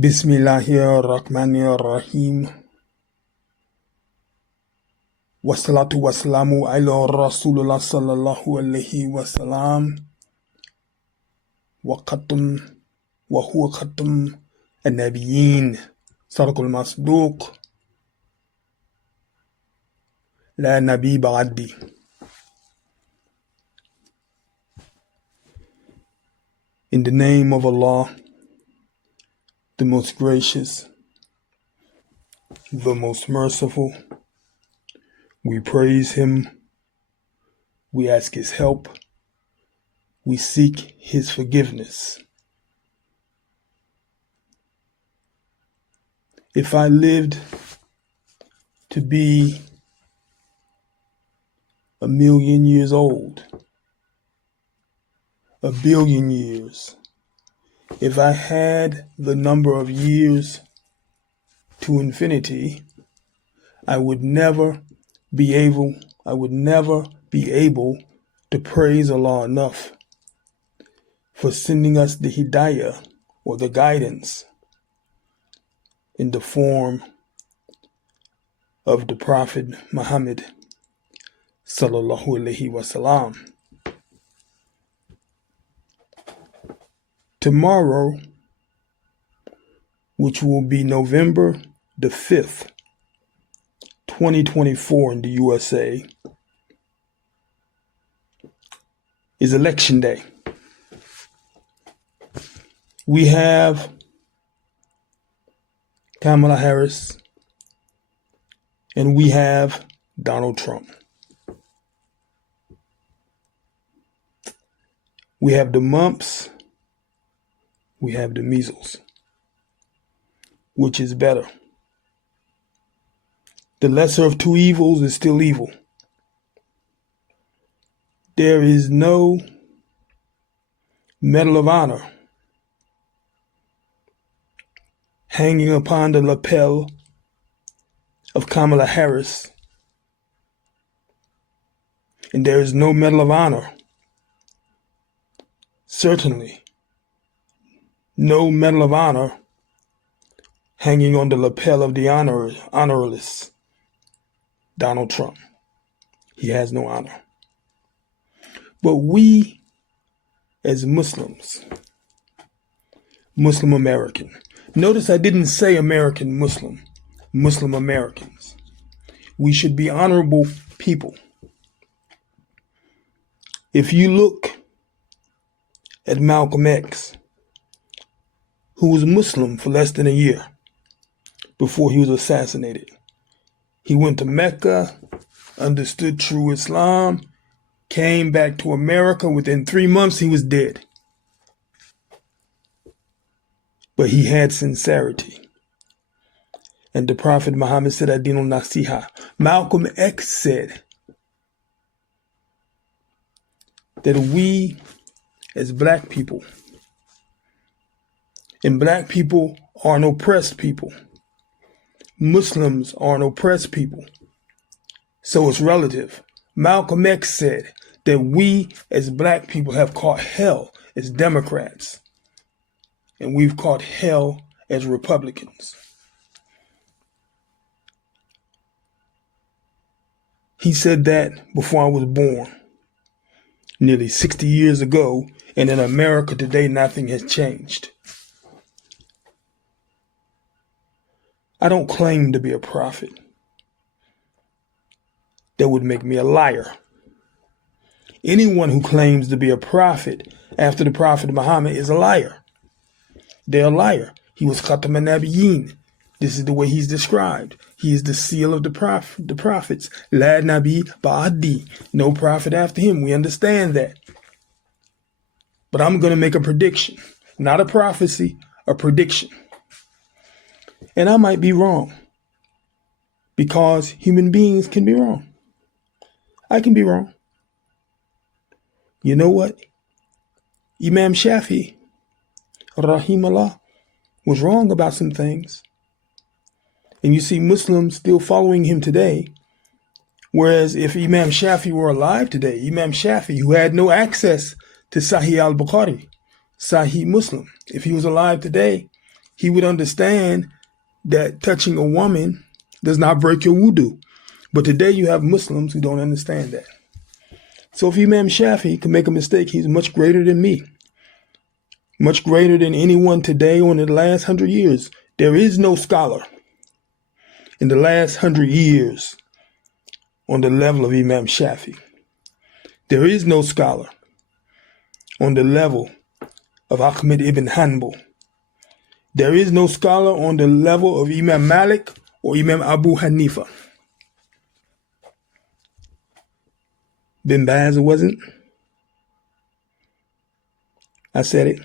Bismillahirrahmanirrahim. Wassalatu wassalamu ala Rasulullah sallallahu alayhi wa sallam. Wa huwa khatam an-nabiyyin. Sadaqul masduq. La nabi ba'di. In the name of Allah, the most gracious, the most merciful, we praise Him, we ask His help, we seek His forgiveness. If I lived to be 1,000,000 years old, 1,000,000,000 years, if I had the number of years to infinity, I would never be able to praise Allah enough for sending us the hidayah, or the guidance, in the form of the Prophet Muhammad sallallahu alaihi wasallam. Tomorrow, which will be November the 5th, 2024 in the USA, is election day. We have Kamala Harris and we have Donald Trump. We have the mumps, we have the measles. Which is better? The lesser of two evils is still evil. There is no Medal of Honor hanging upon the lapel of Kamala Harris, and there is no Medal of Honor, certainly no Medal of Honor hanging on the lapel of the honorless Donald Trump. He has no honor. But we, as Muslims, Muslim American, notice I didn't say American Muslim, Muslim Americans. We should be honorable people. If you look at Malcolm X, who was Muslim for less than a year before he was assassinated. He went to Mecca, understood true Islam, came back to America. Within 3 months, he was dead. But he had sincerity. And the Prophet Muhammad said, Adinul Nasiha. Malcolm X said that we, as black people, and black people are an oppressed people. Muslims are an oppressed people. So it's relative. Malcolm X said that we as black people have caught hell as Democrats. And we've caught hell as Republicans. He said that before I was born, nearly 60 years ago, and in America today, nothing has changed. I don't claim to be a prophet. That would make me a liar. Anyone who claims to be a prophet after the Prophet Muhammad is a liar. They're a liar. He was Khatam an-Nabiyyin. This is the way he's described. He is the seal of the prophets. La nabi ba'di. No prophet after him. We understand that. But I'm going to make a prediction. Not a prophecy, a prediction. And I might be wrong, because human beings can be wrong. I can be wrong. You know what? Imam Shafi, rahimahullah, was wrong about some things. And you see Muslims still following him today. Whereas if Imam Shafi were alive today, Imam Shafi, who had no access to Sahih al-Bukhari, Sahih Muslim, if he was alive today, he would understand that touching a woman does not break your wudu. But today you have Muslims who don't understand that. So if Imam Shafi can make a mistake, he's much greater than me. Much greater than anyone today or in the last 100 years. There is no scholar in the last 100 years on the level of Imam Shafi. There is no scholar on the level of Ahmed ibn Hanbal. There is no scholar on the level of Imam Malik or Imam Abu Hanifa. Bin Baz wasn't. I said it.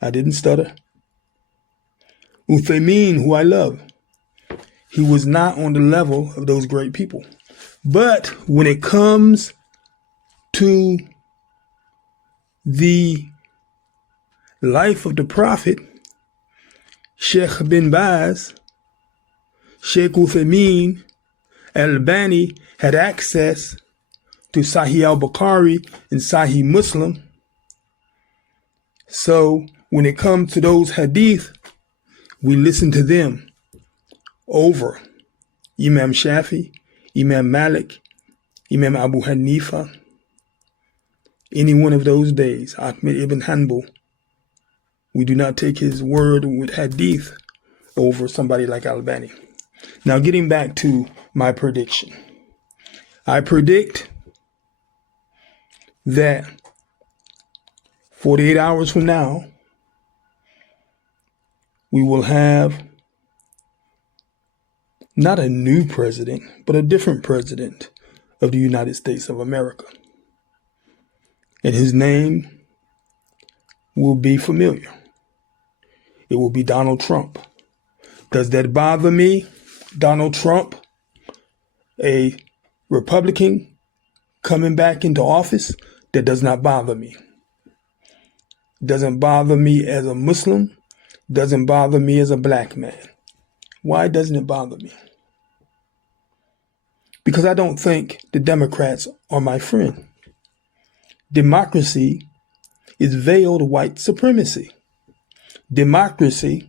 I didn't stutter. Uthaymeen, who I love, he was not on the level of those great people. But when it comes to the life of the Prophet, Sheikh bin Baz, Sheikh Uthaymeen, Albani had access to Sahih al-Bukhari and Sahih Muslim. So when it comes to those hadith, we listen to them over Imam Shafi, Imam Malik, Imam Abu Hanifa, any one of those days, Ahmed ibn Hanbal. We do not take his word with hadith over somebody like Albani. Now getting back to my prediction. I predict that 48 hours from now, we will have not a new president, but a different president of the United States of America. And his name will be familiar. It will be Donald Trump. Does that bother me? Donald Trump, a Republican coming back into office? That does not bother me. Doesn't bother me as a Muslim. Doesn't bother me as a black man. Why doesn't it bother me? Because I don't think the Democrats are my friend. Democracy is veiled white supremacy. Democracy,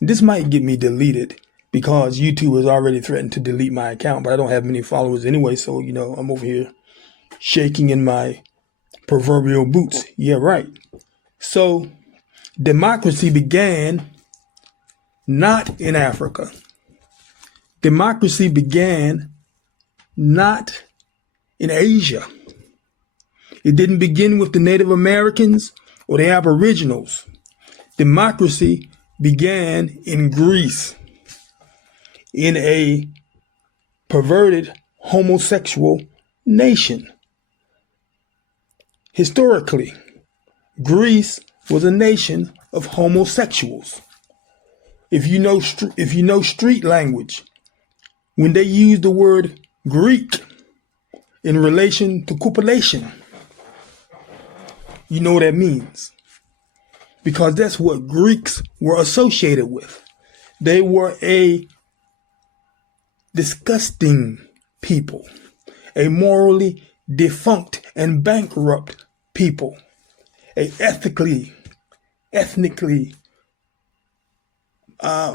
this might get me deleted because YouTube has already threatened to delete my account, but I don't have many followers anyway, so, I'm over here shaking in my proverbial boots. Yeah, right. So, democracy began not in Africa. Democracy began not in Asia. It didn't begin with the Native Americans or the Aboriginals. Democracy began in Greece, in a perverted homosexual nation. Historically, Greece was a nation of homosexuals. If you know street language, when they use the word Greek in relation to copulation, you know what that means. Because that's what Greeks were associated with. They were a disgusting people, a morally defunct and bankrupt people, a ethnically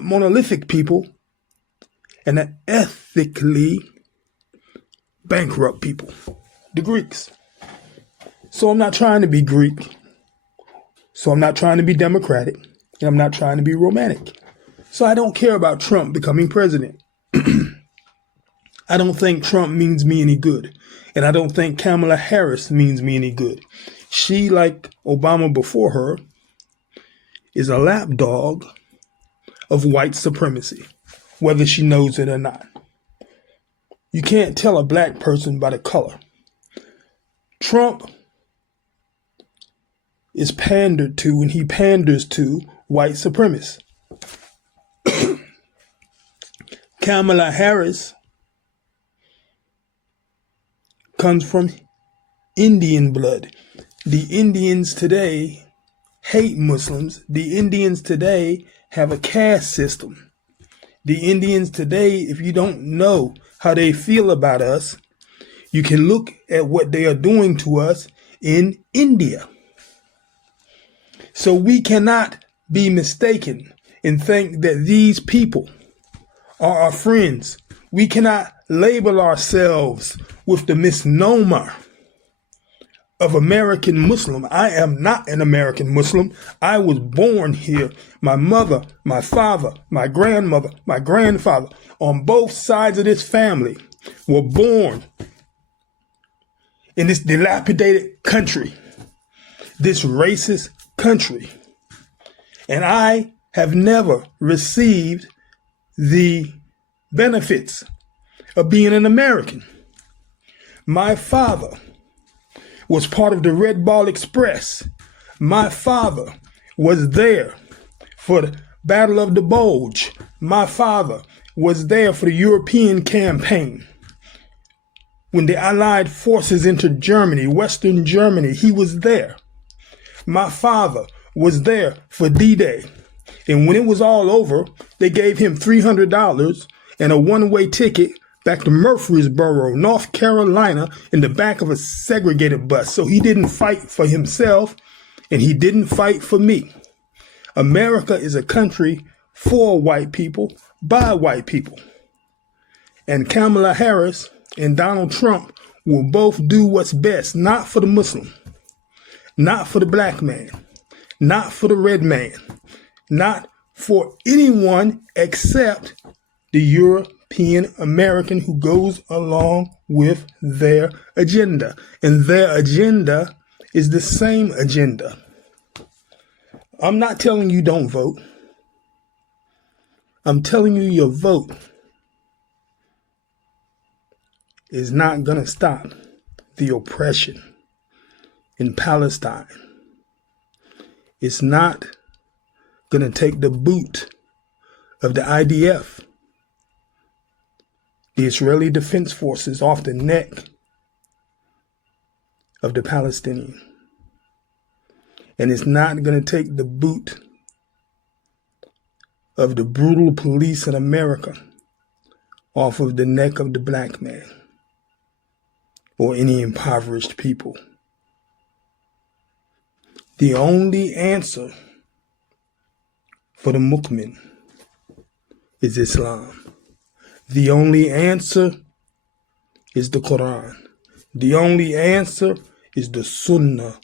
monolithic people, and an ethically bankrupt people, the Greeks. So I'm not trying to be Greek. So I'm not trying to be democratic. And I'm not trying to be romantic. So I don't care about Trump becoming president. I don't think Trump means me any good. And I don't think Kamala Harris means me any good. She, like Obama before her, is a lapdog of white supremacy, whether she knows it or not. You can't tell a black person by the color. Trump is pandered to, and he panders to white supremacists. Kamala Harris comes from Indian blood. The Indians today hate Muslims. The Indians today have a caste system. The Indians today, if you don't know how they feel about us, you can look at what they are doing to us in India. So we cannot be mistaken and think that these people are our friends. We cannot label ourselves with the misnomer of American Muslim. I am not an American Muslim. I was born here. My mother, my father, my grandmother, my grandfather, on both sides of this family were born in this dilapidated country, this racist country. And I have never received the benefits of being an American. My father was part of the Red Ball Express. My father was there for the Battle of the Bulge. My father was there for the European campaign. When the Allied forces entered Germany, Western Germany, he was there. My father was there for D-Day. And when it was all over, they gave him $300 and a one-way ticket back to Murfreesboro, North Carolina, in the back of a segregated bus. So he didn't fight for himself, and he didn't fight for me. America is a country for white people, by white people. And Kamala Harris and Donald Trump will both do what's best, not for the Muslim, not for the black man, not for the red man, not for anyone except the European American who goes along with their agenda. And their agenda is the same agenda. I'm not telling you don't vote. I'm telling you your vote is not going to stop the oppression in Palestine. It's not going to take the boot of the IDF, the Israeli Defense Forces, off the neck of the Palestinian. And it's not going to take the boot of the brutal police in America off of the neck of the black man or any impoverished people. The only answer for the Mu'min is Islam. The only answer is the Quran. The only answer is the Sunnah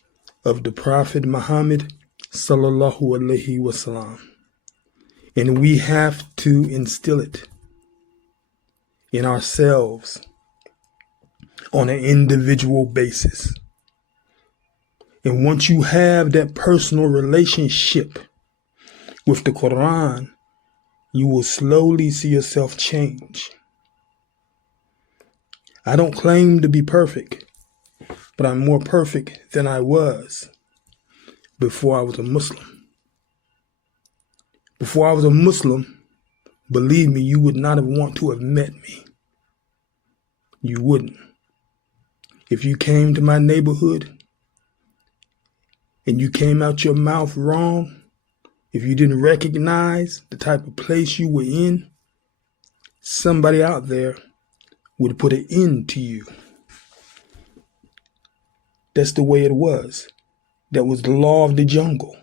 of the Prophet Muhammad sallallahu alaihi wasallam. And we have to instill it in ourselves on an individual basis. And once you have that personal relationship with the Quran, you will slowly see yourself change. I don't claim to be perfect, but I'm more perfect than I was before I was a Muslim. Before I was a Muslim, believe me, you would not have want to have met me. You wouldn't. If you came to my neighborhood and you came out your mouth wrong, if you didn't recognize the type of place you were in, somebody out there would put an end to you. That's the way it was. That was the law of the jungle.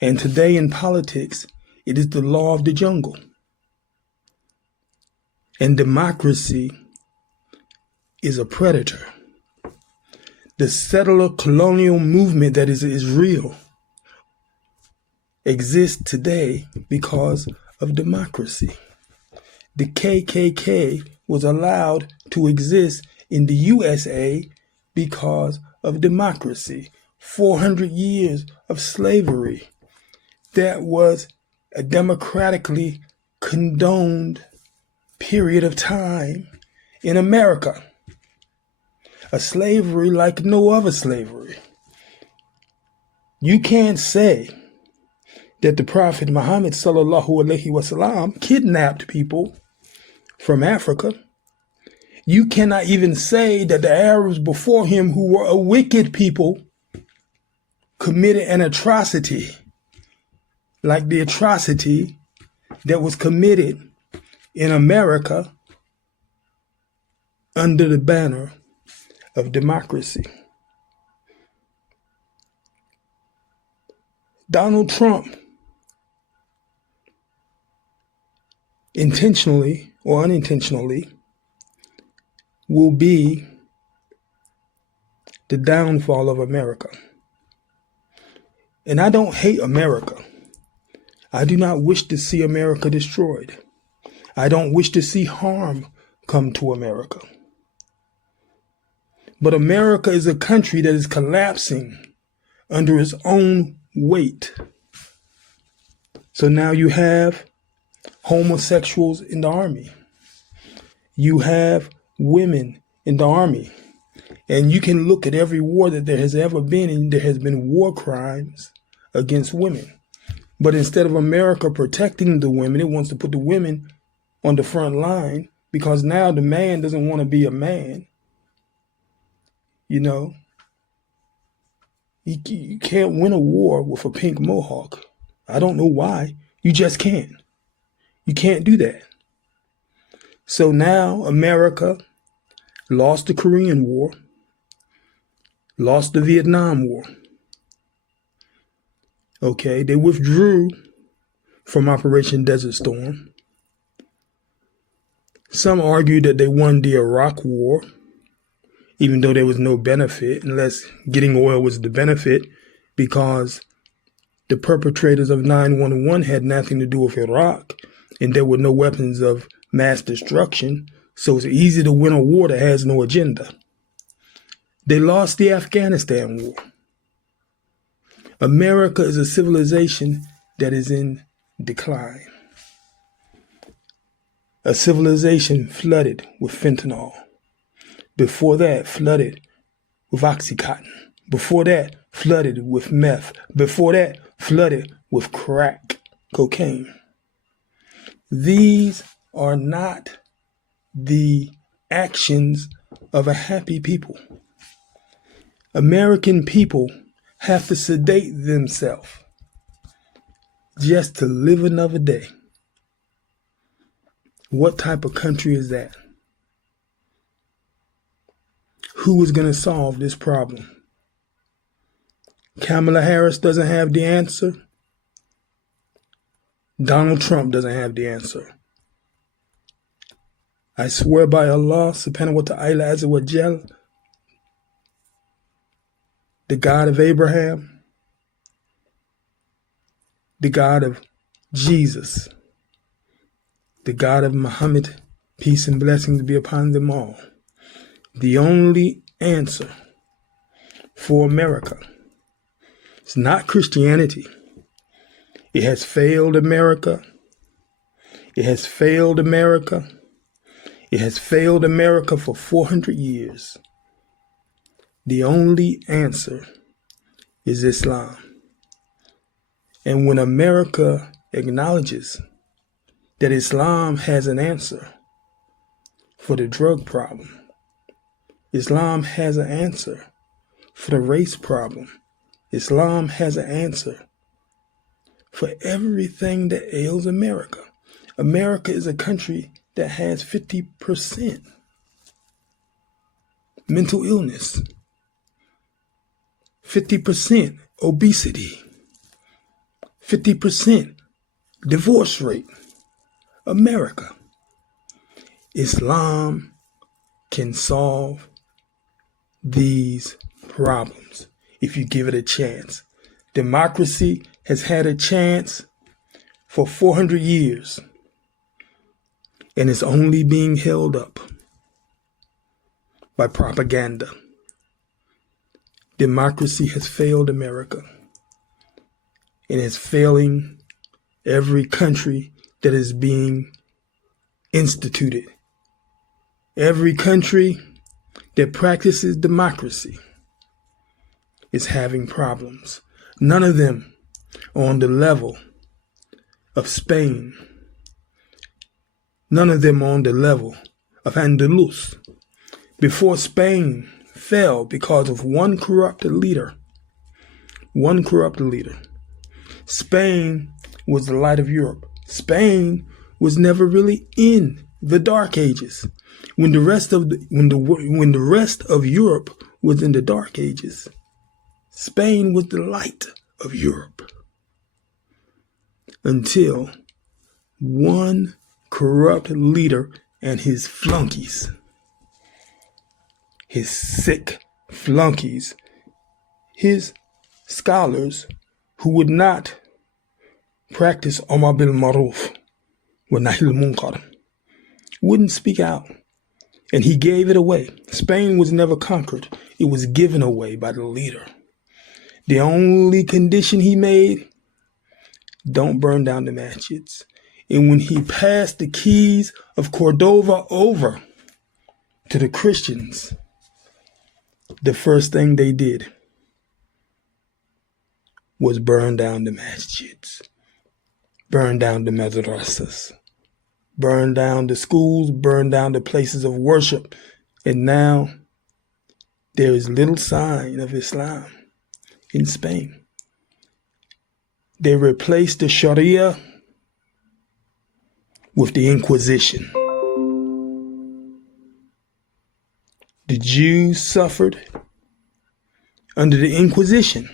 And today in politics, it is the law of the jungle. And democracy is a predator. The settler colonial movement that is real exists today because of democracy. The KKK was allowed to exist in the USA because of democracy. 400 years of slavery. That was a democratically condoned period of time in America. A slavery like no other slavery. You can't say that the Prophet Muhammad sallallahu alaihi wasallam kidnapped people from Africa. You cannot even say that the Arabs before him, who were a wicked people, committed an atrocity like the atrocity that was committed in America under the banner of democracy. Donald Trump, intentionally or unintentionally, will be the downfall of America. And I don't hate America. I do not wish to see America destroyed. I don't wish to see harm come to America. But America is a country that is collapsing under its own weight. So now you have homosexuals in the army. You have women in the army. And you can look at every war that there has ever been, and there has been war crimes against women. But instead of America protecting the women, it wants to put the women on the front line, because now the man doesn't want to be a man. You know, you can't win a war with a pink mohawk. I don't know why. You just can't. You can't do that. So now America lost the Korean War, lost the Vietnam War. Okay, they withdrew from Operation Desert Storm. Some argue that they won the Iraq War, even though there was no benefit, unless getting oil was the benefit, because the perpetrators of 9/11 had nothing to do with Iraq, and there were no weapons of mass destruction, so it's easy to win a war that has no agenda. They lost the Afghanistan War. America is a civilization that is in decline. A civilization flooded with fentanyl. Before that, flooded with Oxycontin. Before that, flooded with meth. Before that, flooded with crack cocaine. These are not the actions of a happy people. American people have to sedate themselves just to live another day. What type of country is that? Who is going to solve this problem? Kamala Harris doesn't have the answer. Donald Trump doesn't have the answer. I swear by Allah, subhanahu wa ta'ala azza wa jal, the God of Abraham, the God of Jesus, the God of Muhammad, peace and blessings be upon them all. The only answer for America is not Christianity. It has failed America. It has failed America. It has failed America for 400 years. The only answer is Islam. And when America acknowledges that Islam has an answer for the drug problem, Islam has an answer for the race problem, Islam has an answer for everything that ails America. America is a country that has 50% mental illness, 50% obesity, 50% divorce rate. America. Islam can solve these problems if you give it a chance. Democracy has had a chance for 400 years, and it's only being held up by propaganda. Democracy has failed America, and it's failing every country that is being instituted. Every country that practices democracy is having problems. None of them are on the level of Spain. None of them are on the level of Andalus. Before Spain fell because of one corrupt leader, Spain was the light of Europe. Spain was never really in the Dark Ages. When the rest of Europe was in the Dark Ages, Spain was the light of Europe. until one corrupt leader and his flunkies, his sick flunkies, his scholars who would not practice Amar bil Maruf wa Nahy al Munkar, wouldn't speak out. And he gave it away. Spain was never conquered. It was given away by the leader. The only condition he made, don't burn down the masjids. And when he passed the keys of Cordova over to the Christians, the first thing they did was burn down the masjids, burn down the madrasas, burn down the schools, burn down the places of worship. And now there is little sign of Islam in Spain. They replaced the Sharia with the Inquisition. The Jews suffered under the Inquisition.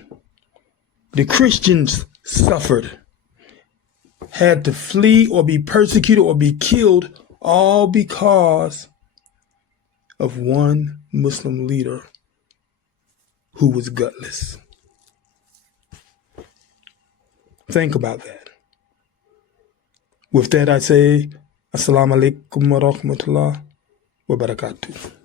The Christians suffered, had to flee or be persecuted or be killed, all because of one Muslim leader who was gutless. Think about that. With that, I say, Assalamu alaikum wa rahmatullah wa barakatuh.